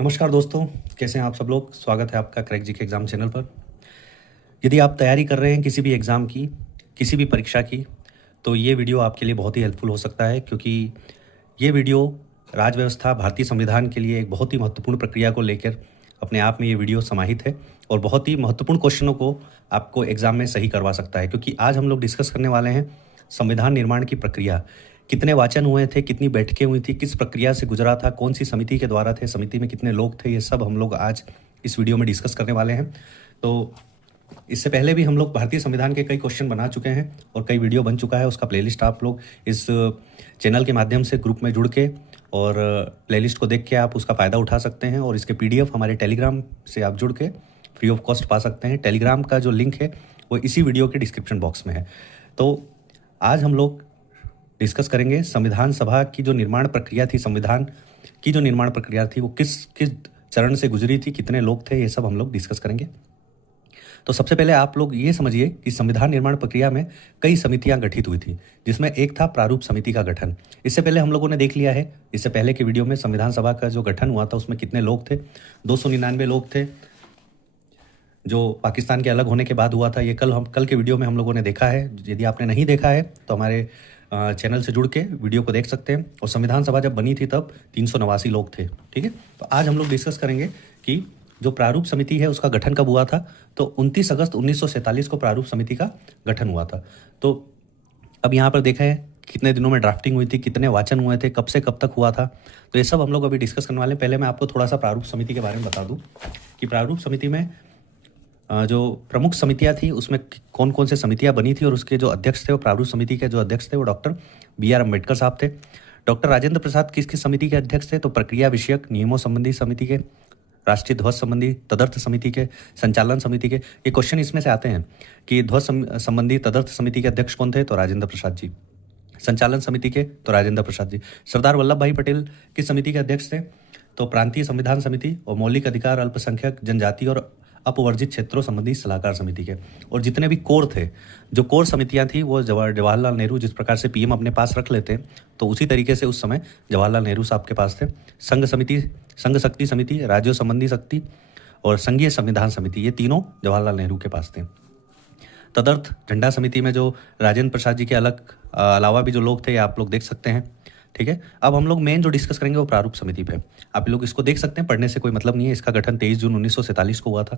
नमस्कार दोस्तों, कैसे हैं आप सब लोग। स्वागत है आपका क्रैक जीके एग्ज़ाम चैनल पर। यदि आप तैयारी कर रहे हैं किसी भी एग्ज़ाम की, किसी भी परीक्षा की, तो ये वीडियो आपके लिए बहुत ही हेल्पफुल हो सकता है, क्योंकि ये वीडियो राज्य व्यवस्था, भारतीय संविधान के लिए एक बहुत ही महत्वपूर्ण प्रक्रिया को लेकर अपने आप में ये वीडियो समाहित है और बहुत ही महत्वपूर्ण क्वेश्चनों को आपको एग्ज़ाम में सही करवा सकता है। क्योंकि आज हम लोग डिस्कस करने वाले हैं संविधान निर्माण की प्रक्रिया। कितने वाचन हुए थे, कितनी बैठकें हुई थी, किस प्रक्रिया से गुजरा था, कौन सी समिति के द्वारा थे, समिति में कितने लोग थे, ये सब हम लोग आज इस वीडियो में डिस्कस करने वाले हैं। तो इससे पहले भी हम लोग भारतीय संविधान के कई क्वेश्चन बना चुके हैं और कई वीडियो बन चुका है। उसका प्लेलिस्ट आप लोग इस चैनल के माध्यम से ग्रुप में जुड़ के और प्लेलिस्ट को देख के आप उसका फ़ायदा उठा सकते हैं और इसके PDF हमारे टेलीग्राम से आप जुड़ के फ्री ऑफ कॉस्ट पा सकते हैं। टेलीग्राम का जो लिंक है वो इसी वीडियो के डिस्क्रिप्शन बॉक्स में है। तो आज हम लोग डिस्कस करेंगे संविधान सभा की जो निर्माण प्रक्रिया थी, संविधान की जो निर्माण प्रक्रिया थी वो किस किस चरण से गुजरी थी, कितने लोग थे, ये सब हम लोग डिस्कस करेंगे। तो सबसे पहले आप लोग ये समझिए कि संविधान निर्माण प्रक्रिया में कई समितियां गठित हुई थी, जिसमें एक था प्रारूप समिति का गठन। इससे पहले हम लोगों ने देख लिया है, इससे पहले के वीडियो में संविधान सभा का जो गठन हुआ था उसमें कितने लोग थे, 299 लोग थे, जो पाकिस्तान के अलग होने के बाद हुआ था। ये कल के वीडियो में हम लोगों ने देखा है। यदि आपने नहीं देखा है तो हमारे चैनल से जुड़ के वीडियो को देख सकते हैं। और संविधान सभा जब बनी थी तब 389 लोग थे। ठीक है, तो आज हम लोग डिस्कस करेंगे कि जो प्रारूप समिति है उसका गठन कब हुआ था। तो 29 अगस्त 1947 को प्रारूप समिति का गठन हुआ था। तो अब यहाँ पर देखा है कितने दिनों में ड्राफ्टिंग हुई थी, कितने वाचन हुए थे, कब से कब तक हुआ था, तो ये सब हम लोग अभी डिस्कस करने वाले हैं। पहले मैं आपको थोड़ा सा प्रारूप समिति के बारे में बता दूं कि प्रारूप समिति में जो प्रमुख समितियां थी उसमें कौन कौन से समितियां बनी थी और उसके जो अध्यक्ष थे, वो प्रारूप समिति के जो अध्यक्ष थे वो डॉक्टर BR अम्बेडकर साहब थे। डॉक्टर राजेंद्र प्रसाद किस किस समिति के अध्यक्ष थे, तो प्रक्रिया विषयक नियमों संबंधी समिति के, राष्ट्रीय ध्वज संबंधी तदर्थ समिति के, संचालन समिति के। ये क्वेश्चन इसमें से आते हैं कि ध्वज संबंधी तदर्थ समिति के अध्यक्ष कौन थे, तो राजेंद्र प्रसाद जी। संचालन समिति के तो राजेंद्र प्रसाद जी। सरदार वल्लभ भाई पटेल किस समिति के अध्यक्ष थे, तो प्रांतीय संविधान समिति और मौलिक अधिकार, अल्पसंख्यक, जनजाति और अपवर्जित क्षेत्रों संबंधी सलाहकार समिति के। और जितने भी कोर थे, जो कोर समितियां थी, वो जवाहरलाल नेहरू जिस प्रकार से PM अपने पास रख लेते हैं, तो उसी तरीके से उस समय जवाहरलाल नेहरू साहब के पास थे। संघ समिति, संघ शक्ति समिति, राज्यों संबंधी शक्ति और संघीय संविधान समिति, ये तीनों जवाहरलाल नेहरू के पास थे। तदर्थ झंडा समिति में जो राजेंद्र प्रसाद जी के अलावा भी जो लोग थे, आप लोग देख सकते हैं। ठीक है, अब हम लोग मेन जो डिस्कस करेंगे वो प्रारूप समिति पे। आप लोग इसको देख सकते हैं, पढ़ने से कोई मतलब नहीं है। इसका गठन 23 जून 1947 को हुआ था।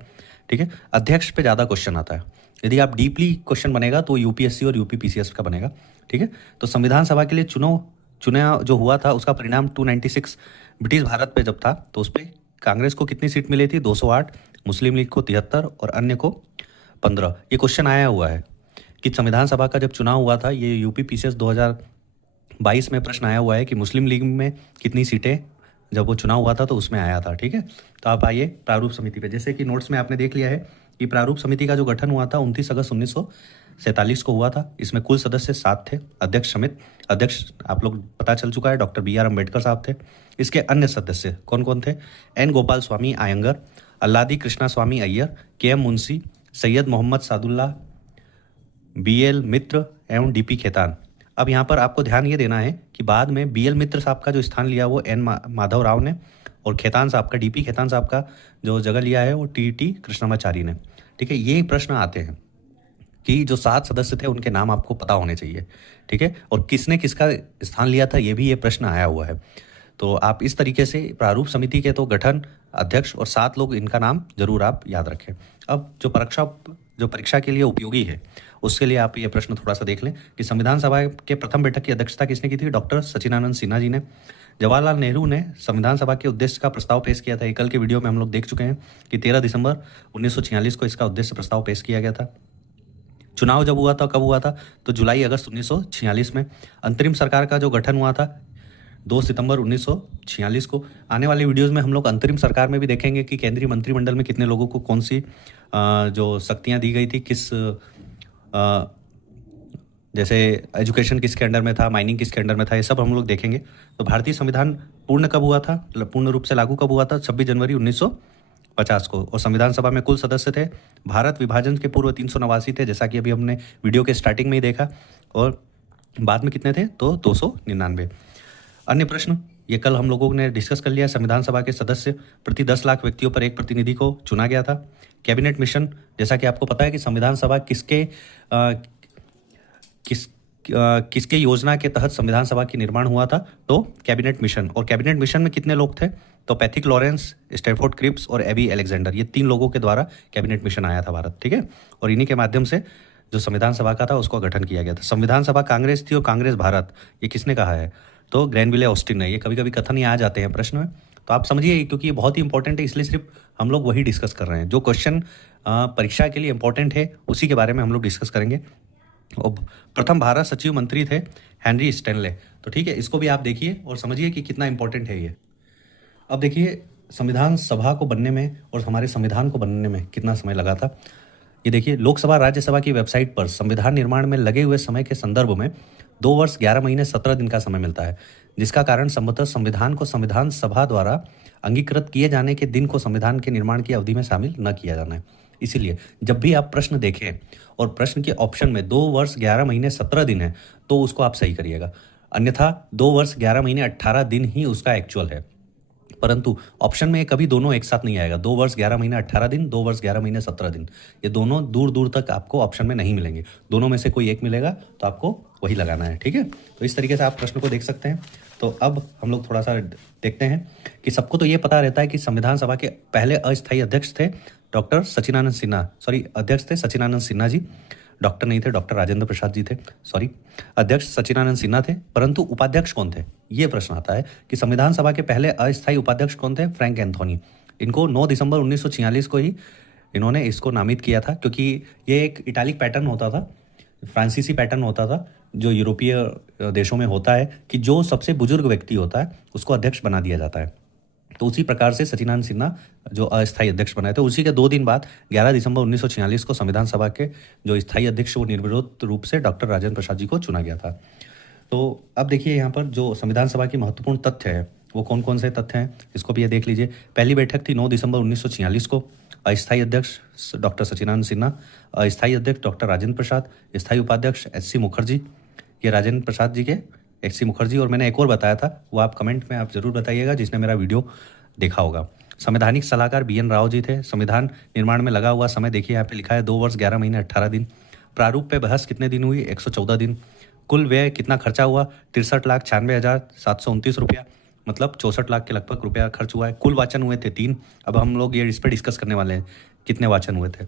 ठीक है, अध्यक्ष पे ज़्यादा क्वेश्चन आता है। यदि आप डीपली क्वेश्चन बनेगा तो UPSC और UPPCS का बनेगा। ठीक है, तो संविधान सभा के लिए चुना जो हुआ था उसका परिणाम 296 ब्रिटिश भारत पे जब था, तो उस पर कांग्रेस को कितनी सीट मिली थी, 208, मुस्लिम लीग को 73 और अन्य को 15। ये क्वेश्चन आया हुआ है कि संविधान सभा का जब चुनाव हुआ था, ये UPPCS 2022 में प्रश्न आया हुआ है कि मुस्लिम लीग में कितनी सीटें, जब वो चुनाव हुआ था तो उसमें आया था। ठीक है, तो आप आइए प्रारूप समिति पे। जैसे कि नोट्स में आपने देख लिया है कि प्रारूप समिति का जो गठन हुआ था 29 अगस्त 1947 को हुआ था। इसमें कुल सदस्य 7 थे, अध्यक्ष समेत। अध्यक्ष आप लोग पता चल चुका है, डॉक्टर BR अम्बेडकर साहब थे। इसके अन्य सदस्य कौन कौन थे, N गोपाल स्वामी आयंगर, अल्लादी कृष्णा स्वामी अय्यर, KM मुंशी, सैयद मोहम्मद सादुल्ला, BL मित्र एवं DP खेतान। अब यहाँ पर आपको ध्यान ये देना है कि बाद में BL मित्र साहब का जो स्थान लिया वो N माधव राव ने, और खेतान साहब का, DP खेतान साहब का जो जगह लिया है वो TT कृष्णमाचारी ने। ठीक है, ये प्रश्न आते हैं कि जो 7 सदस्य थे उनके नाम आपको पता होने चाहिए। ठीक है, और किसने किसका स्थान लिया था, ये भी ये प्रश्न आया हुआ है। तो आप इस तरीके से प्रारूप समिति के तो गठन, अध्यक्ष और 7 लोग, इनका नाम जरूर आप याद रखें। अब जो परीक्षा के लिए उपयोगी है उसके लिए आप ये प्रश्न थोड़ा सा देख लें कि संविधान सभा के प्रथम बैठक की अध्यक्षता किसने की थी, डॉक्टर सचिदानंद सिन्हा जी ने। जवाहरलाल नेहरू ने संविधान सभा के उद्देश्य का प्रस्ताव पेश किया था। कल के वीडियो में हम लोग देख चुके हैं कि 13 दिसंबर 1946 को इसका उद्देश्य प्रस्ताव पेश किया गया था। चुनाव जब हुआ था, कब हुआ था, तो जुलाई अगस्त 1946 में। अंतरिम सरकार का जो गठन हुआ था 2 सितंबर 1946 को। आने वाले वीडियोस में हम लोग अंतरिम सरकार में भी देखेंगे कि केंद्रीय मंत्रिमंडल में कितने लोगों को कौन सी जो शक्तियां दी गई थी, किस जैसे एजुकेशन किसके अंडर में था, माइनिंग किसके अंडर में था, ये सब हम लोग देखेंगे। तो भारतीय संविधान पूर्ण कब हुआ था, पूर्ण रूप से लागू कब हुआ था, 26 जनवरी 1950 को। और संविधान सभा में कुल सदस्य थे, भारत विभाजन के पूर्व 389 थे, जैसा कि अभी हमने वीडियो के स्टार्टिंग में ही देखा, और बाद में कितने थे, तो 299। अन्य प्रश्न ये कल हम लोगों ने डिस्कस कर लिया। संविधान सभा के सदस्य प्रति 10 लाख व्यक्तियों पर एक प्रतिनिधि को चुना गया था। कैबिनेट मिशन, जैसा कि आपको पता है कि संविधान सभा किसके योजना के तहत संविधान सभा की निर्माण हुआ था, तो कैबिनेट मिशन। और कैबिनेट मिशन में कितने लोग थे, तो पैथिक लॉरेंस, स्टैफोर्ड क्रिप्स और एबी अलेक्जेंडर, ये 3 लोगों के द्वारा कैबिनेट मिशन आया था भारत, ठीक है। और इन्हीं के माध्यम से जो संविधान सभा का था उसको गठन किया गया था। संविधान सभा कांग्रेस थी और कांग्रेस भारत, ये किसने कहा है, तो ग्रैनविले ऑस्टिन ने। ये कभी कभी कथन ही आ जाते हैं प्रश्न में, तो आप समझिए, क्योंकि ये बहुत ही इंपॉर्टेंट है, इसलिए सिर्फ हम लोग वही डिस्कस कर रहे हैं। जो क्वेश्चन परीक्षा के लिए इंपॉर्टेंट है उसी के बारे में हम लोग डिस्कस करेंगे। और प्रथम भारत सचिव मंत्री थे हेनरी स्टैनले, तो ठीक है, इसको भी आप देखिए और समझिए कि कितना इंपॉर्टेंट है ये। अब देखिए, संविधान सभा को बनने में और हमारे संविधान को बनने में कितना समय लगा था, ये देखिए। लोकसभा राज्यसभा की वेबसाइट पर संविधान निर्माण में लगे हुए समय के संदर्भ में 2 वर्ष 11 महीने 17 दिन का समय मिलता है, जिसका कारण संभवतः संविधान को संविधान सभा द्वारा अंगीकृत किए जाने के दिन को संविधान के निर्माण की अवधि में शामिल न किया जाना है। इसीलिए जब भी आप प्रश्न देखें और प्रश्न के ऑप्शन में 2 वर्ष 11 महीने 17 दिन है, तो उसको आप सही करिएगा। अन्यथा 2 वर्ष 11 महीने 18 दिन ही उसका एक्चुअल है, परंतु ऑप्शन में कभी दोनों एक साथ नहीं आएगा। 2 वर्ष 11 महीने 18 दिन, 2 वर्ष 11 महीने 17 दिन, ये दोनों दूर दूर तक आपको ऑप्शन में नहीं मिलेंगे। दोनों में से कोई एक मिलेगा तो आपको वही लगाना है, ठीक है। तो इस तरीके से आप प्रश्न को देख सकते हैं। तो अब हम लोग थोड़ा सा देखते हैं कि सबको तो ये पता रहता है कि संविधान सभा के पहले अस्थायी अध्यक्ष थे डॉक्टर सचिदानंद सिन्हा, अध्यक्ष थे सचिदानंद सिन्हा जी, डॉक्टर नहीं थे, डॉक्टर राजेंद्र प्रसाद जी थे, अध्यक्ष सचिदानंद सिन्हा थे। परंतु उपाध्यक्ष कौन थे, ये प्रश्न आता है कि संविधान सभा के पहले अस्थायी उपाध्यक्ष कौन थे, फ्रैंक एंथोनी। इनको 9 दिसंबर 1946 को ही इन्होंने इसको नामित किया था, क्योंकि ये एक इटालिक पैटर्न होता था, फ्रांसीसी पैटर्न होता था, जो यूरोपीय देशों में होता है कि जो सबसे बुजुर्ग व्यक्ति होता है उसको अध्यक्ष बना दिया जाता है। तो उसी प्रकार से सचिदानंद सिन्हा जो अस्थायी अध्यक्ष बनाए थे, उसी के 2 दिन बाद 11 दिसंबर 1946 को संविधान सभा के जो स्थायी अध्यक्ष वो निर्विरोध रूप से डॉक्टर राजेंद्र प्रसाद जी को चुना गया था। तो अब देखिए, यहाँ पर जो संविधान सभा की महत्वपूर्ण तथ्य है वो कौन कौन से तथ्य हैं, इसको भी ये देख लीजिए। पहली बैठक थी 9 दिसंबर 1946 को। अस्थायी अध्यक्ष डॉक्टर सचिदानंद सिन्हा, अस्थायी अध्यक्ष डॉक्टर राजेंद्र प्रसाद, स्थायी उपाध्यक्ष एच.सी. मुखर्जी, ये राजेंद्र प्रसाद जी के एच.सी. मुखर्जी। और मैंने एक और बताया था, वो आप कमेंट में आप जरूर बताइएगा जिसने मेरा वीडियो देखा होगा। संवैधानिक सलाहकार बी.एन. राव जी थे। संविधान निर्माण में लगा हुआ समय देखिए, यहाँ पे लिखा है 2 वर्ष 11 महीने 18 दिन। प्रारूप पे बहस कितने दिन हुई, 114 दिन। कुल व्यय कितना खर्चा हुआ, 63,96,729 रुपया, मतलब 64 लाख के लगभग रुपया खर्च हुआ है। कुल वाचन हुए थे 3। अब हम लोग ये इस पर डिस्कस करने वाले हैं कितने वाचन हुए थे।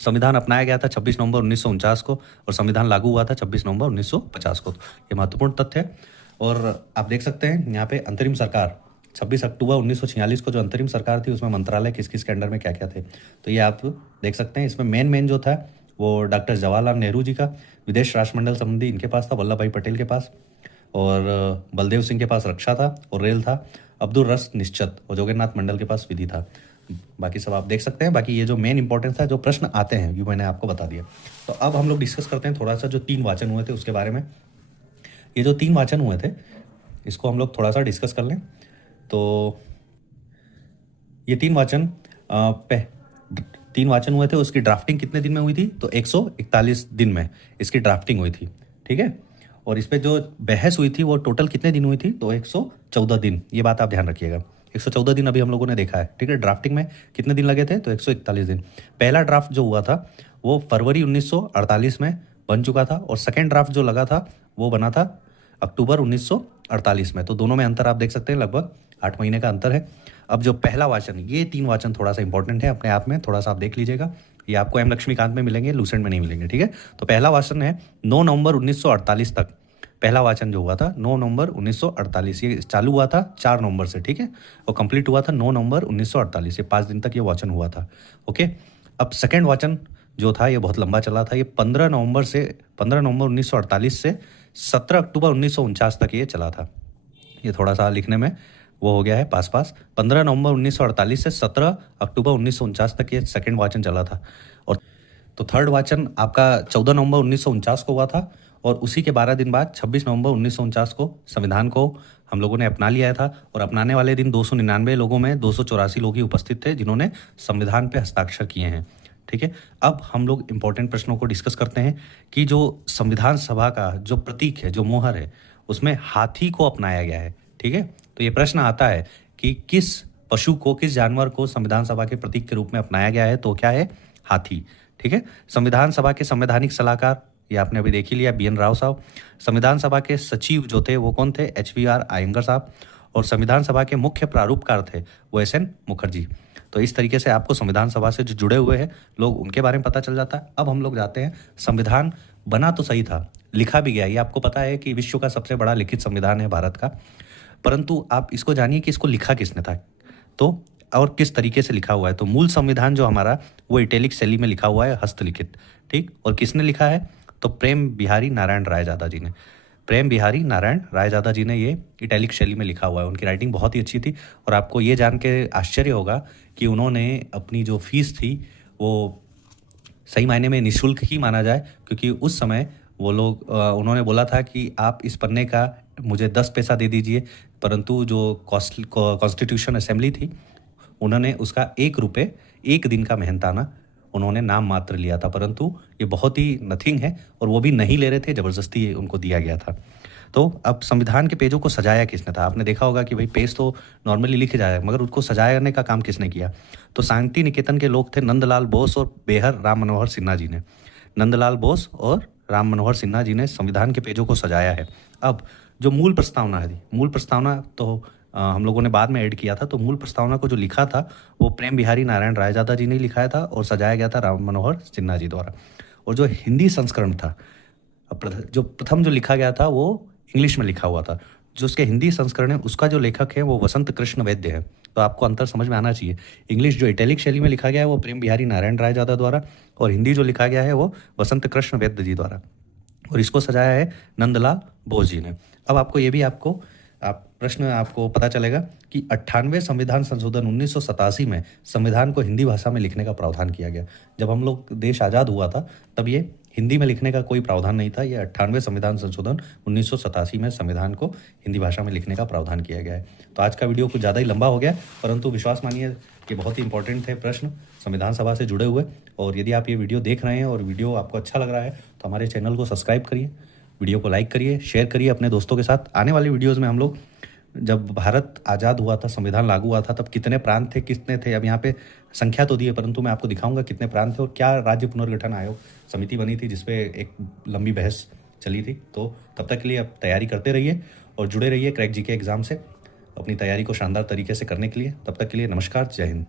संविधान अपनाया गया था 26 नवंबर 1949 को और संविधान लागू हुआ था 26 नवंबर 1950 को। ये महत्वपूर्ण तथ्य है। और आप देख सकते हैं यहाँ पे अंतरिम सरकार 26 अक्टूबर 1946 को जो अंतरिम सरकार थी उसमें मंत्रालय किस किस के अंडर में क्या क्या थे, तो ये आप देख सकते हैं। इसमें मेन जो था वो डॉक्टर जवाहरलाल नेहरू जी का विदेश राष्ट्रमंडल संबंधी इनके पास था, वल्लभ भाई पटेल के पास, और बलदेव सिंह के पास रक्षा था और रेल था, अब्दुल रस निश्चित और जोगेन्द्रनाथ मंडल के पास विधि था। बाकी सब आप देख सकते हैं। बाकी ये जो मेन इंपॉर्टेंस था, जो प्रश्न आते हैं, ये मैंने आपको बता दिया। तो अब हम लोग डिस्कस करते हैं थोड़ा सा जो 3 वाचन हुए थे उसके बारे में। ये जो 3 वाचन हुए थे इसको हम लोग थोड़ा सा डिस्कस कर लें। तो ये 3 वाचन हुए थे, उसकी ड्राफ्टिंग कितने दिन में हुई थी, तो 141 दिन में इसकी ड्राफ्टिंग हुई थी, ठीक है। और इस पर जो बहस हुई थी वो टोटल कितने दिन हुई थी, तो 114 दिन। ये बात आप ध्यान रखिएगा, 114 दिन अभी हम लोगों ने देखा है, ठीक है। ड्राफ्टिंग में कितने दिन लगे थे, तो 141 दिन। पहला ड्राफ्ट जो हुआ था वो फरवरी 1948 में बन चुका था और सेकेंड ड्राफ्ट जो लगा था वो बना था अक्टूबर 1948 में। तो दोनों में अंतर आप देख सकते हैं, लगभग 8 महीने का अंतर है। अब जो पहला वाचन, ये 3 वाचन थोड़ा सा इंपॉर्टेंट है अपने आप में, थोड़ा सा आप देख लीजिएगा। ये आपको एम लक्ष्मीकांत में मिलेंगे, लूसेंट में नहीं मिलेंगे, ठीक है। तो पहला वाचन है 9 नवंबर 1948 तक। पहला वाचन जो हुआ था 9 नवंबर 1948, ये चालू हुआ था 4 नवंबर से, ठीक है, और कंप्लीट हुआ था 9 नवंबर 1948। ये 5 दिन तक ये वाचन हुआ था, ओके। अब सेकेंड वाचन जो था ये बहुत लंबा चला था, ये 15 नवंबर 1948 से 17 अक्टूबर 1949 तक ये चला था। ये थोड़ा सा लिखने में वो हो गया है पास 15 नवंबर 1948 से 17 अक्टूबर 1949 तक ये सेकेंड वाचन चला था। और तो थर्ड वाचन आपका 14 नवंबर 1949 को हुआ था और उसी के 12 दिन बाद 26 नवंबर 1949 को संविधान को हम लोगों ने अपना लिया था। और अपनाने वाले दिन 299 लोगों में 284 लोग ही उपस्थित थे जिन्होंने संविधान पे हस्ताक्षर किए हैं, ठीक है। अब हम लोग इंपॉर्टेंट प्रश्नों को डिस्कस करते हैं कि जो संविधान सभा का जो प्रतीक है, जो मोहर है, उसमें हाथी को अपनाया गया है, ठीक है। तो ये प्रश्न आता है कि किस पशु को, किस जानवर को संविधान सभा के प्रतीक के रूप में अपनाया गया है, तो क्या है? हाथी। ठीक है। संविधान सभा के संवैधानिक सलाहकार, ये आपने अभी देख ही लिया, BN राव साहब। संविधान सभा के सचिव जो थे वो कौन थे? HVR अयंगर साहब। और संविधान सभा के मुख्य प्रारूपकार थे वो SN मुखर्जी। तो इस तरीके से आपको संविधान सभा से जो जुड़े हुए हैं लोग, उनके बारे में पता चल जाता है। अब हम लोग जाते हैं, संविधान बना तो सही था, लिखा भी गया, ये आपको पता है कि विश्व का सबसे बड़ा लिखित संविधान है भारत का, परंतु आप इसको जानिए कि इसको लिखा किसने था, तो और किस तरीके से लिखा हुआ है। तो मूल संविधान जो हमारा, वो इटैलिक शैली में लिखा हुआ है, हस्तलिखित। ठीक। और किसने लिखा है? तो प्रेम बिहारी नारायण रायजादा जी ने। प्रेम बिहारी नारायण रायजादा जी ने ये इटैलिक शैली में लिखा हुआ है। उनकी राइटिंग बहुत ही अच्छी थी। और आपको ये जान के आश्चर्य होगा कि उन्होंने अपनी जो फीस थी वो सही मायने में निःशुल्क ही माना जाए, क्योंकि उस समय वो लोग उन्होंने बोला था कि आप इस पन्ने का मुझे 10 पैसा दे दीजिए, परंतु जो कॉन्स्टिट्यूशन असेंबली थी उन्होंने उसका 1 रुपये 1 दिन का मेहनताना उन्होंने नाम मात्र लिया था, परंतु ये बहुत ही नथिंग है और वो भी नहीं ले रहे थे, ज़बरदस्ती उनको दिया गया था। तो अब संविधान के पेजों को सजाया किसने था? आपने देखा होगा कि भाई पेज तो नॉर्मली लिखे जाए, मगर उसको सजाने का काम किसने किया? तो शांति निकेतन के लोग थे नंदलाल बोस और बेहर राम मनोहर सिन्हा जी ने। नंदलाल बोस और राम मनोहर सिन्हा जी ने संविधान के पेजों को सजाया है। अब जो मूल प्रस्तावना है, मूल प्रस्तावना तो हम लोगों ने बाद में ऐड किया था, तो मूल प्रस्तावना को जो लिखा था वो प्रेम बिहारी नारायण रायजादा जी ने लिखाया था और सजाया गया था राम मनोहर सिन्हा जी द्वारा। और जो हिंदी संस्करण था, जो प्रथम जो लिखा गया था वो इंग्लिश में लिखा हुआ था। जो उसके हिंदी संस्करण है उसका जो लेखक है वो वसंत कृष्ण वैद्य है। तो आपको अंतर समझ में आना चाहिए। इंग्लिश जो इटैलिक शैली में लिखा गया है वो प्रेम बिहारी नारायण रायजादा द्वारा, और हिंदी जो लिखा गया है वो वसंत कृष्ण वैद्य जी द्वारा, और इसको सजाया है नंदलाल बोस जी ने। अब आपको ये भी प्रश्न आपको पता चलेगा कि 98वें संविधान संशोधन 1987 में संविधान को हिंदी भाषा में लिखने का प्रावधान किया गया। जब हम लोग देश आज़ाद हुआ था तब ये हिंदी में लिखने का कोई प्रावधान नहीं था। ये 98वें संविधान संशोधन 1987 में संविधान को हिंदी भाषा में लिखने का प्रावधान किया गया है। तो आज का वीडियो कुछ ज़्यादा ही लंबा हो गया, परंतु विश्वास मानिए कि बहुत ही इंपॉर्टेंट थे प्रश्न संविधान सभा से जुड़े हुए। और यदि आप ये वीडियो देख रहे हैं और वीडियो आपको अच्छा लग रहा है तो हमारे चैनल को सब्सक्राइब करिए, वीडियो को लाइक करिए, शेयर करिए अपने दोस्तों के साथ। आने वाली वीडियोज़ में हम लोग, जब भारत आज़ाद हुआ था, संविधान लागू हुआ था, तब कितने प्रांत थे, कितने थे, अब यहाँ पे संख्या तो दी है, परंतु मैं आपको दिखाऊंगा कितने प्रांत थे और क्या राज्य पुनर्गठन आयोग समिति बनी थी जिसपे एक लंबी बहस चली थी। तो तब तक के लिए आप तैयारी करते रहिए और जुड़े रहिए क्रैक जीके एग्ज़ाम से अपनी तैयारी को शानदार तरीके से करने के लिए। तब तक के लिए नमस्कार, जय हिंद।